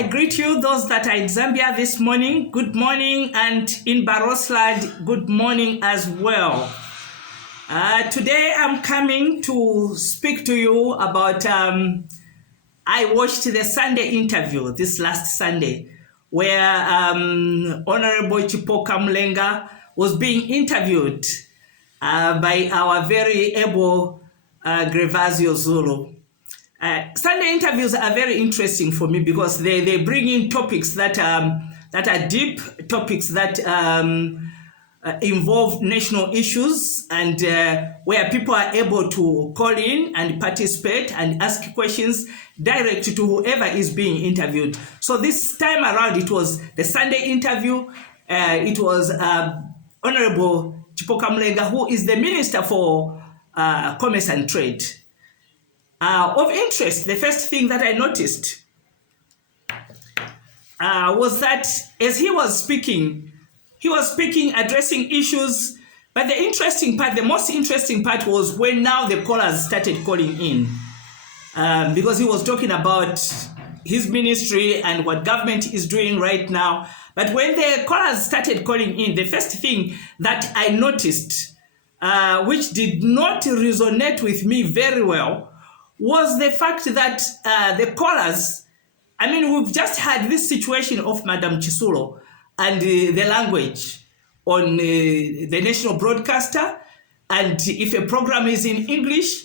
I greet you, those that are in Zambia this morning. Good morning, and in Baroslad, good morning as well. Today I'm coming to speak to you about, I watched the Sunday interview this last Sunday, where Honorable Chipoka Mulenga was being interviewed by our very able Grevasio Zulu. Sunday interviews are very interesting for me because they bring in topics that are deep, topics that involve national issues, and where people are able to call in and participate and ask questions direct to whoever is being interviewed. So this time around, it was the Sunday interview. It was Honorable Chipoka Mulenga, who is the Minister for Commerce and Trade. Of interest, the first thing that I noticed was that as he was speaking, addressing issues, but the most interesting part was when now the callers started calling in, because he was talking about his ministry and what government is doing right now. But when the callers started calling in, the first thing that I noticed, which did not resonate with me very well, was the fact that the callers, we've just had this situation of Madam Chisulo and the language on the national broadcaster, and if a program is in English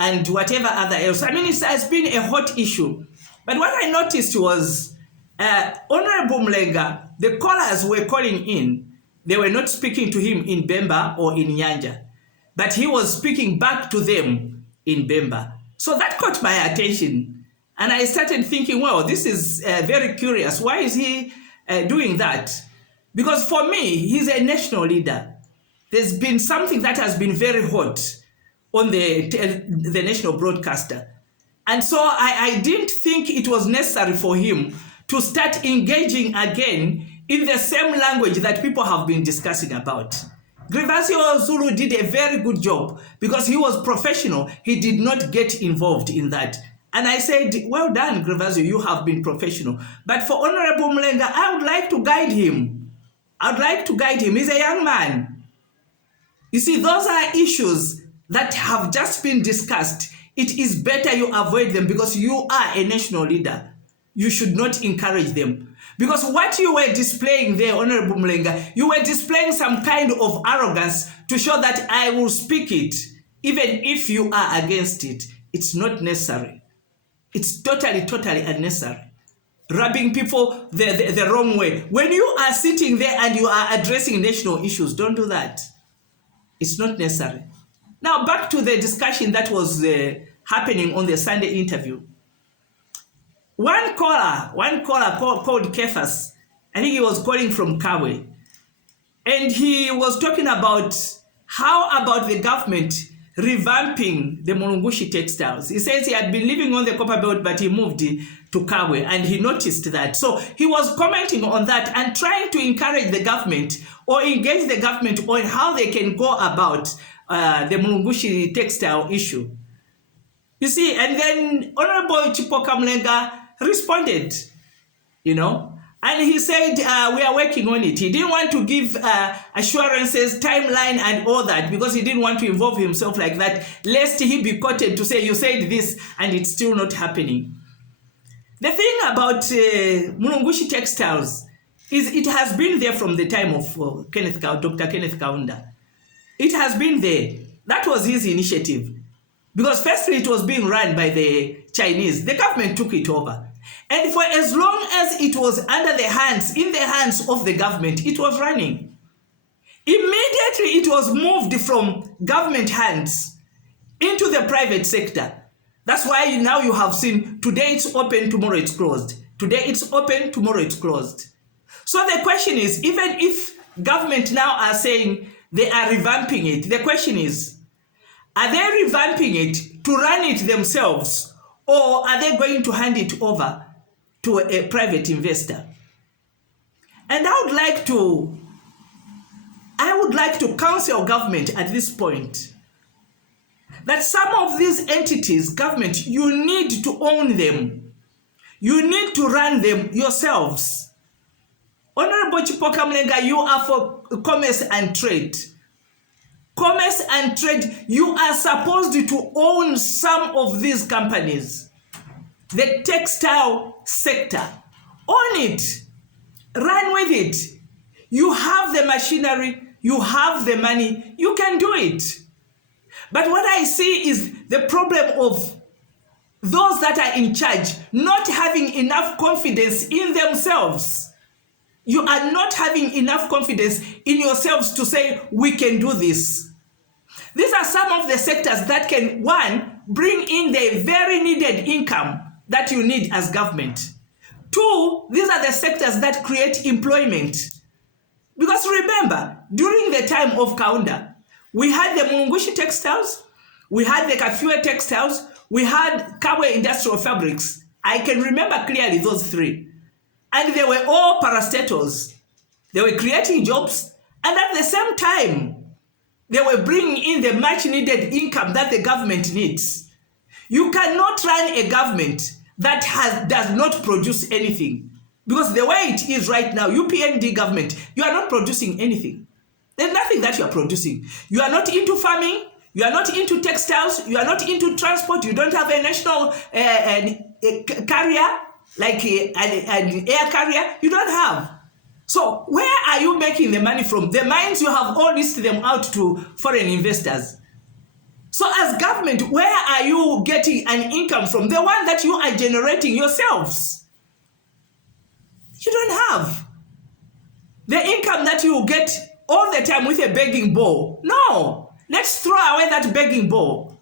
and whatever other else. It has been a hot issue. But what I noticed was Honorable Mulenga, the callers were calling in. They were not speaking to him in Bemba or in Nyanja, but he was speaking back to them in Bemba. So that caught my attention, and I started thinking, well, this is very curious. Why is he doing that? Because for me, he's a national leader. There's been something that has been very hot on the national broadcaster. And so I didn't think it was necessary for him to start engaging again in the same language that people have been discussing about. Grevasio Zulu did a very good job because he was professional. He did not get involved in that. And I said, well done, Grevasio, you have been professional. But for Honorable Mulenga, I would like to guide him. He's a young man. You see, those are issues that have just been discussed. It is better you avoid them because you are a national leader. You should not encourage them. Because what you were displaying there, Honorable Mulenga, you were displaying some kind of arrogance to show that I will speak it, even if you are against it. It's not necessary. It's totally unnecessary. Rubbing people the wrong way. When you are sitting there and you are addressing national issues, don't do that. It's not necessary. Now, back to the discussion that was happening on the Sunday interview. One caller called Kefas. I think he was calling from Kawe. And he was talking about how about the government revamping the Mulungushi Textiles. He says he had been living on the Copper Belt, but he moved to Kawe, and he noticed that. So he was commenting on that and trying to encourage the government or engage the government on how they can go about the Mulungushi textile issue. You see, and then Honorable Chipoka Mulenga responded, and he said, we are working on it. He didn't want to give assurances, timeline, and all that because he didn't want to involve himself like that, lest he be quoted to say, you said this, and it's still not happening. The thing about Mulungushi Textiles is it has been there from the time of Dr. Kenneth Kaunda. It has been there. That was his initiative. Because firstly, it was being run by the Chinese. The government took it over. And for as long as it was in the hands of the government, it was running. Immediately, it was moved from government hands into the private sector. That's why now you have seen today it's open, tomorrow it's closed. Today it's open, tomorrow it's closed. So the question is, even if government now are saying they are revamping it, the question is, are they revamping it to run it themselves, or are they going to hand it over to a private investor? And I would like to counsel government at this point that some of these entities, government, you need to own them. You need to run them yourselves. Honorable Chipoka Mulenga, you are for commerce and trade. Commerce and trade, you are supposed to own some of these companies. The textile sector, own it, run with it. You have the machinery, you have the money, you can do it. But what I see is the problem of those that are in charge not having enough confidence in themselves. You are not having enough confidence in yourselves to say, we can do this. These are some of the sectors that can, one, bring in the very needed income that you need as government. Two, these are the sectors that create employment. Because remember, during the time of Kaunda, we had the Mungushi Textiles, we had the Kafue Textiles, we had Kawe Industrial Fabrics. I can remember clearly those three. And they were all parastatals. They were creating jobs, and at the same time, they were bringing in the much needed income that the government needs. You cannot run a government that does not produce anything. Because the way it is right now, UPND government, you are not producing anything. There's nothing that you are producing. You are not into farming, you are not into textiles, you are not into transport, you don't have a national carrier, like an air carrier, you don't have. So where are you making the money from? The mines, you have all leased them out to foreign investors. So as government, where are you getting an income from? The one that you are generating yourselves. You don't have. The income that you get all the time with a begging bowl. No, let's throw away that begging bowl.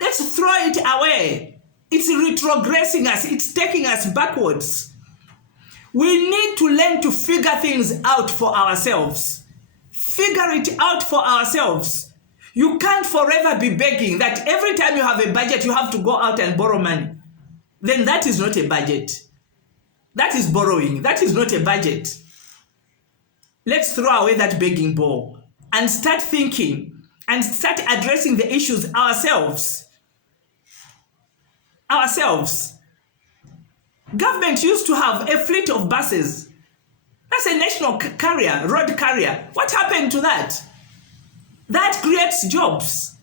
Let's throw it away. It's retrogressing us. It's taking us backwards. We need to learn to figure things out for ourselves. Figure it out for ourselves. You can't forever be begging that every time you have a budget, you have to go out and borrow money. Then that is not a budget. That is borrowing. That is not a budget. Let's throw away that begging bowl and start thinking and start addressing the issues ourselves. Ourselves. Government used to have a fleet of buses. That's a national carrier, road carrier. What happened to that? That creates jobs.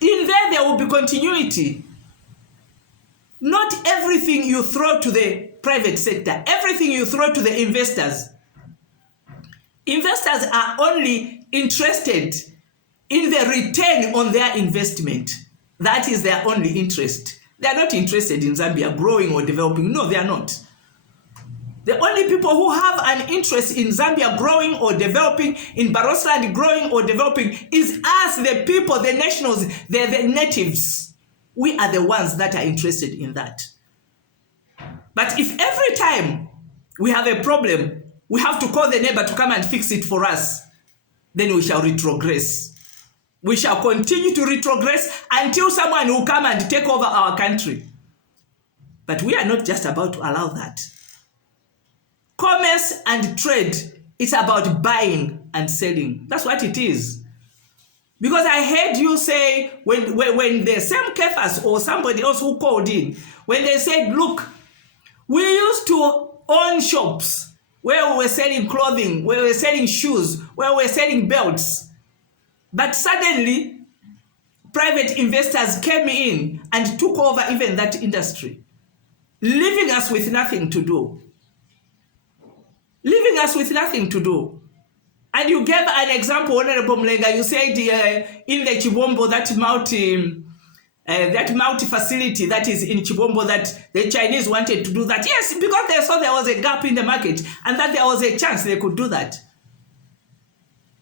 In there will be continuity. Not everything you throw to the private sector, everything you throw to the investors. Investors are only interested in the return on their investment. That is their only interest. They are not interested in Zambia growing or developing. No, they are not. The only people who have an interest in Zambia growing or developing, in Barosland growing or developing, is us, the people, the nationals, the natives. We are the ones that are interested in that. But if every time we have a problem, we have to call the neighbor to come and fix it for us, then we shall retrogress. We shall continue to retrogress until someone will come and take over our country. But we are not just about to allow that. Commerce and trade, it's about buying and selling. That's what it is. Because I heard you say, when the same Kefas or somebody else who called in, when they said, look, we used to own shops where we were selling clothing, where we were selling shoes, where we were selling belts. But suddenly, private investors came in and took over even that industry, leaving us with nothing to do. Leaving us with nothing to do. And you gave an example, Honorable Mulenga, you said in the Chibombo, that multi facility that is in Chibombo, that the Chinese wanted to do that. Yes, because they saw there was a gap in the market and that there was a chance they could do that.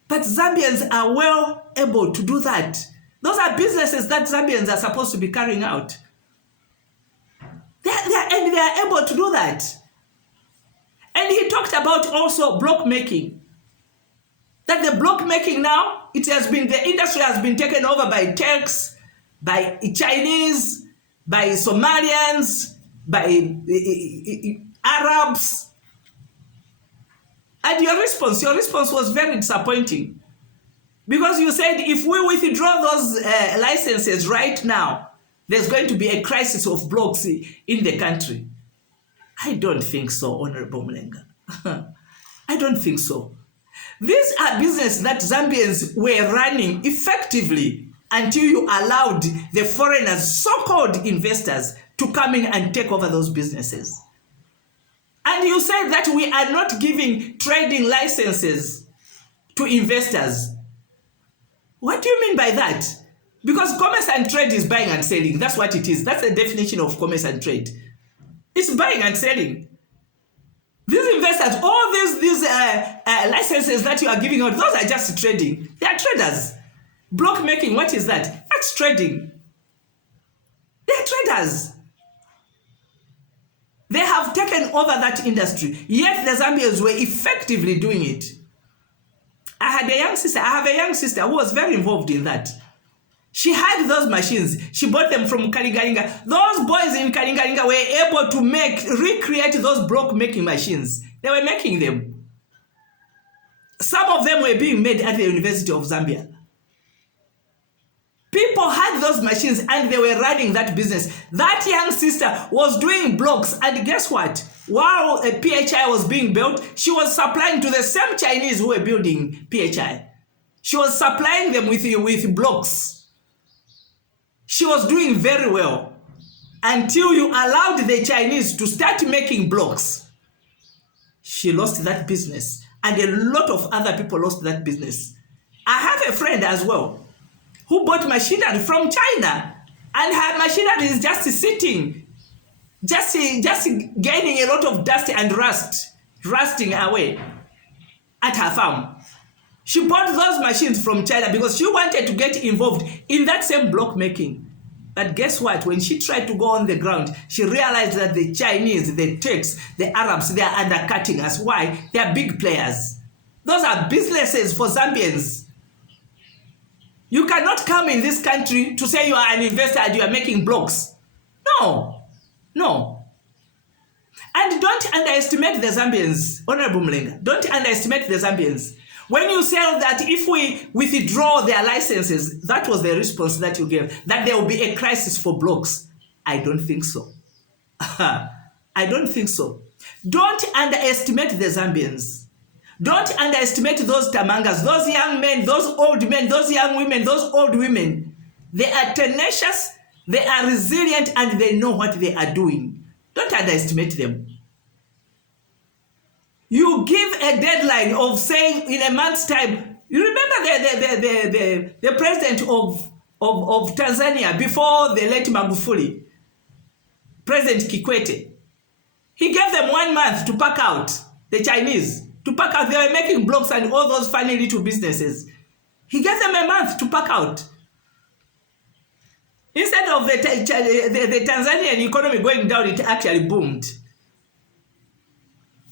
But Zambians are well able to do that. Those are businesses that Zambians are supposed to be carrying out. They are able to do that. And he talked about also block making. That the block making now, the industry has been taken over by Turks, by Chinese, by Somalians, by Arabs. And your response was very disappointing. Because you said if we withdraw those licenses right now, there's going to be a crisis of blocks in the country. I don't think so, Honorable Mulenga. I don't think so. These are businesses that Zambians were running effectively until you allowed the foreigners, so-called investors, to come in and take over those businesses. And you said that we are not giving trading licenses to investors. What do you mean by that? Because commerce and trade is buying and selling. That's what it is. That's the definition of commerce and trade. It's buying and selling. These investors, all these licenses that you are giving out, those are just trading. They are traders. Block making, what is that? That's trading. They are traders. They have taken over that industry. Yet the Zambians were effectively doing it. I have a young sister who was very involved in that. She had those machines. She bought them from Kalingalinga. Those boys in Kalingalinga were able to recreate those block making machines. They were making them. Some of them were being made at the University of Zambia. People had those machines and they were running that business. That young sister was doing blocks, and guess what? While a PHI was being built, she was supplying to the same Chinese who were building PHI. She was supplying them with blocks. She was doing very well until you allowed the Chinese to start making blocks. She lost that business, and a lot of other people lost that business. I have a friend as well who bought machinery from China, and her machinery is just sitting, just gaining a lot of dust and rusting away at her farm. She bought those machines from China because she wanted to get involved in that same block making. But guess what? When she tried to go on the ground, she realized that the Chinese, the Turks, the Arabs, they are undercutting us. Why? They are big players. Those are businesses for Zambians. You cannot come in this country to say you are an investor and you are making blocks. No. And don't underestimate the Zambians, Honorable Mulenga. Don't underestimate the Zambians. When you say that if we withdraw their licenses, that was the response that you gave, that there will be a crisis for blocks. I don't think so. I don't think so. Don't underestimate the Zambians. Don't underestimate those tamangas, those young men, those old men, those young women, those old women. They are tenacious, they are resilient, and they know what they are doing. Don't underestimate them. You give a deadline of saying in a month's time. You remember the president of Tanzania before the late Magufuli, President Kikwete. He gave them 1 month to pack out, the Chinese, to pack out. They were making blocks and all those funny little businesses. He gave them a month to pack out. Instead of the Tanzanian economy going down, it actually boomed.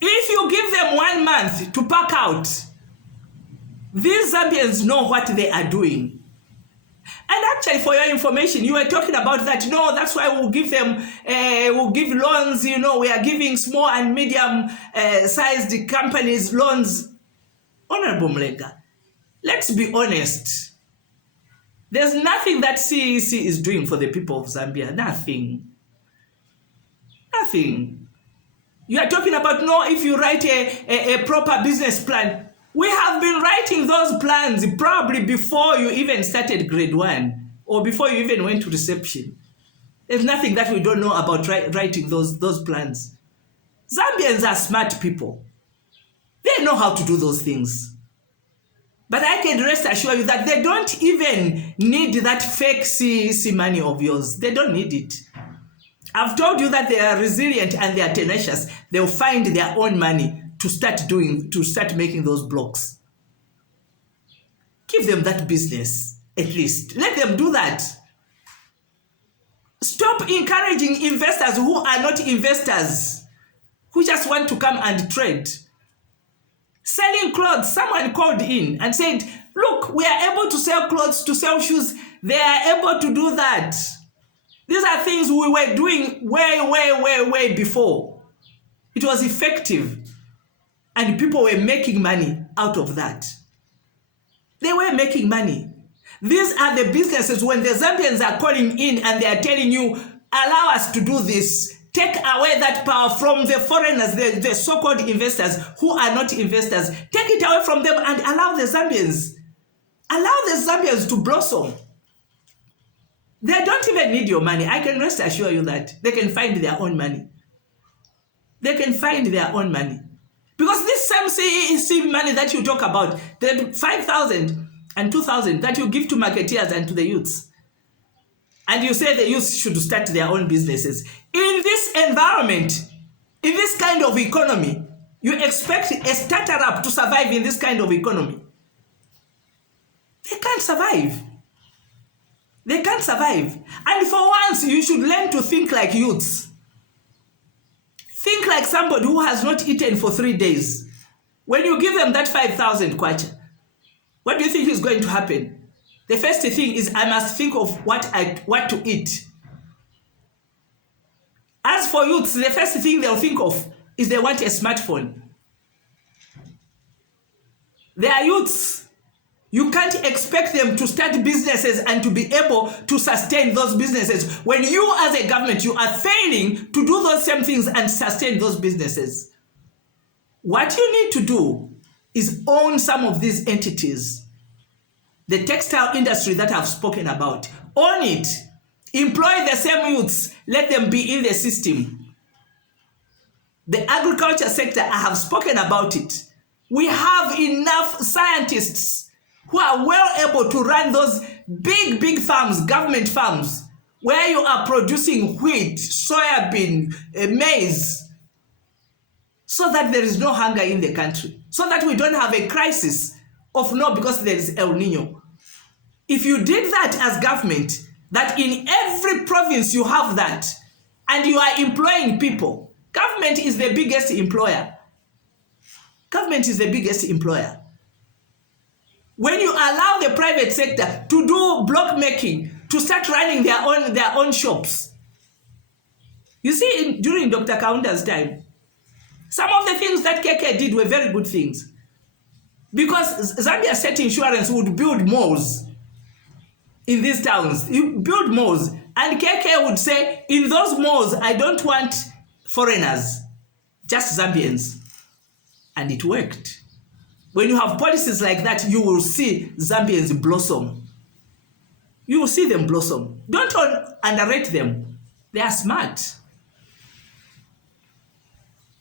If you give them 1 month to pack out, these Zambians know what they are doing. And actually, for your information, you were talking about that. No, that's why we'll give them, we'll give loans. You know, we are giving small and medium-sized companies loans. Honorable Mulenga, let's be honest. There's nothing that CEC is doing for the people of Zambia. Nothing. You are talking about, no, if you write a proper business plan. We have been writing those plans probably before you even started grade 1 or before you even went to reception. There's nothing that we don't know about writing those plans. Zambians are smart people. They know how to do those things. But I can rest assure you that they don't even need that fake CEC money of yours. They don't need it. I've told you that they are resilient and they are tenacious. They'll find their own money to start making those blocks. Give them that business, at least. Let them do that. Stop encouraging investors who are not investors, who just want to come and trade. Selling clothes, someone called in and said, look, we are able to sell clothes, to sell shoes. They are able to do that. These are things we were doing way before. It was effective. And people were making money out of that. They were making money. These are the businesses when the Zambians are calling in and they are telling you, allow us to do this. Take away that power from the foreigners, the so-called investors who are not investors. Take it away from them and allow the Zambians to blossom. They don't even need your money. I can rest assure you that they can find their own money. They can find their own money. Because this same CEC money that you talk about, the 5,000 and 2,000 that you give to marketeers and to the youths, and you say the youth should start their own businesses. In this environment, in this kind of economy, you expect a startup to survive in this kind of economy. They can't survive. They can't survive. And for once, you should learn to think like youths. Think like somebody who has not eaten for 3 days. When you give them that 5,000 kwacha, what do you think is going to happen? The first thing is I must think of what to eat. As for youths, the first thing they'll think of is they want a smartphone. They are youths. You can't expect them to start businesses and to be able to sustain those businesses when you as a government, you are failing to do those same things and sustain those businesses. What you need to do is own some of these entities. The textile industry that I've spoken about, own it. Employ the same youths. Let them be in the system. The agriculture sector, I have spoken about it. We have enough scientists who are well able to run those big farms, government farms, where you are producing wheat, soybean, maize, so that there is no hunger in the country, so that we don't have a crisis of no because there is El Nino. If you did that as government, that in every province you have that, and you are employing people, government is the biggest employer. Government is the biggest employer. When you allow the private sector to do block making, to start running their own shops. You see, during Dr. Kaunda's time, some of the things that KK did were very good things. Because Zambia State Insurance would build malls in these towns. You build malls. And KK would say, in those malls, I don't want foreigners, just Zambians. And it worked. When you have policies like that, you will see Zambians blossom. You will see them blossom. Don't underrate them. They are smart.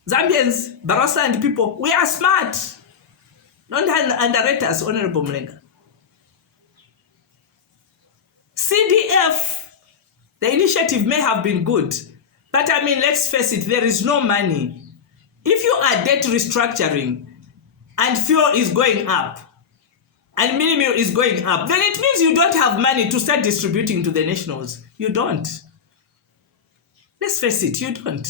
Zambians, Barasa and people, we are smart. Don't underrate us, Honorable Mulenga. CDF, the initiative may have been good, but I mean, let's face it, there is no money. If you are debt restructuring and fuel is going up and minimum is going up, then it means you don't have money to start distributing to the nationals. You don't. Let's face it, you don't.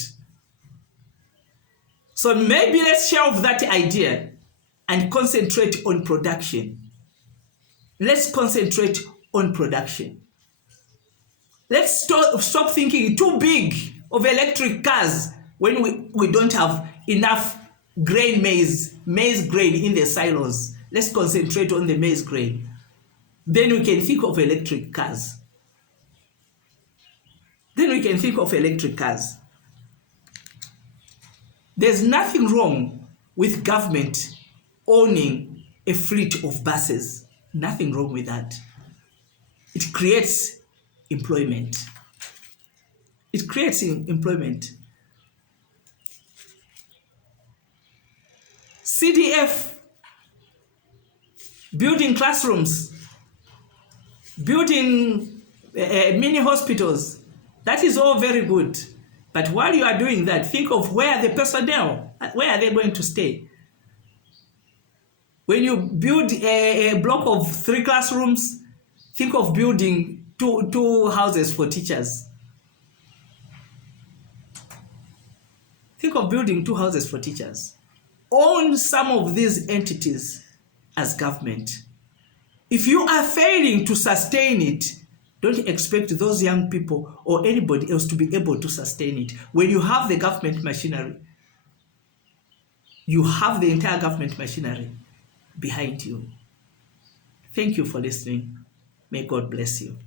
So maybe let's shelve that idea and concentrate on production. Let's concentrate on production. Let's stop thinking too big of electric cars when we don't have enough maize grain in the silos. Let's concentrate on the maize grain. Then we can think of electric cars. There's nothing wrong with government owning a fleet of buses. Nothing wrong with that. It creates employment. It creates employment. CDF, building classrooms, building mini hospitals, that is all very good. But while you are doing that, think of where the personnel, where are they going to stay? When you build a block of 3 classrooms, think of building two houses for teachers. Think of building 2 houses for teachers. Own some of these entities as government. If you are failing to sustain it, don't expect those young people or anybody else to be able to sustain it. When you have the government machinery, you have the entire government machinery behind you. Thank you for listening. May God bless you.